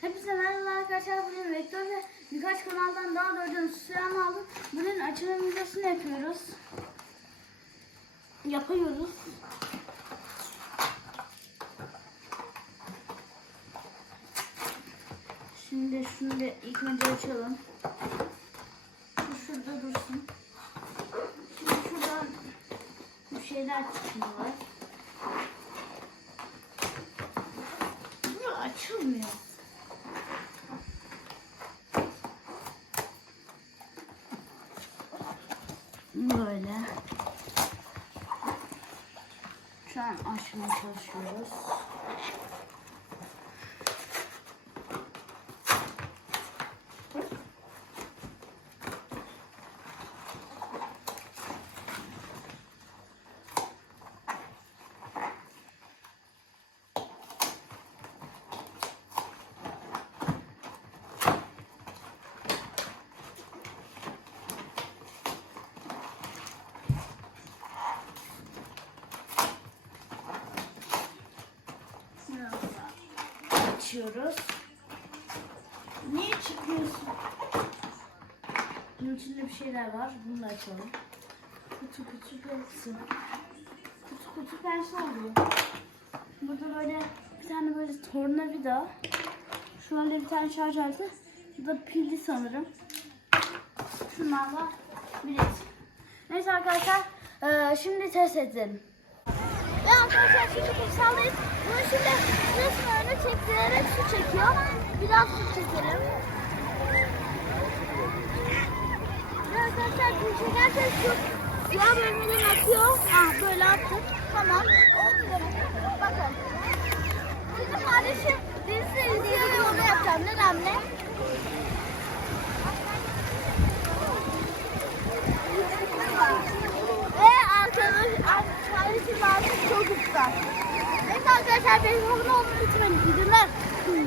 Hepinize merhaba arkadaşlar. Bugün Vektör ve birkaç kanaldan daha doğrudan süren aldım. Bunun açılım videosunu yapıyoruz. Yapıyoruz. Şimdi şunu da ilk önce açalım. Bu şurada dursun. Şimdi şuradan bir şeyler çıkıyorlar. Bu açılmıyor. Böyle. Şu an açmaya çalışıyoruz. Biraz daha Açıyoruz. Niye çıkıyorsun? Bunun içinde bir şeyler var. Bunu da açalım. Kutu kutu pensi. Kutu kutu pensi oldu. Burada böyle bir tane böyle tornavida. Şöyle bir tane şarj aleti. Bu da pilli sanırım. Şunlarla bilezik. Neyse arkadaşlar. şimdi test edelim. Ve arkadaşlar şimdi kuşaldayız. Bunu şimdi resmen öne çektirerek su çekiyor. Biraz su çekelim. Ve arkadaşlar bu çekerken su siyah bölmeden akıyor. Ah böyle attık. Tamam. Bakın. Şimdi kardeşim denizde yüzüyor yolda yapacağım. Nenemle. Ve Evet arkadaşlar benim abone olmayı unutmayın. İyi.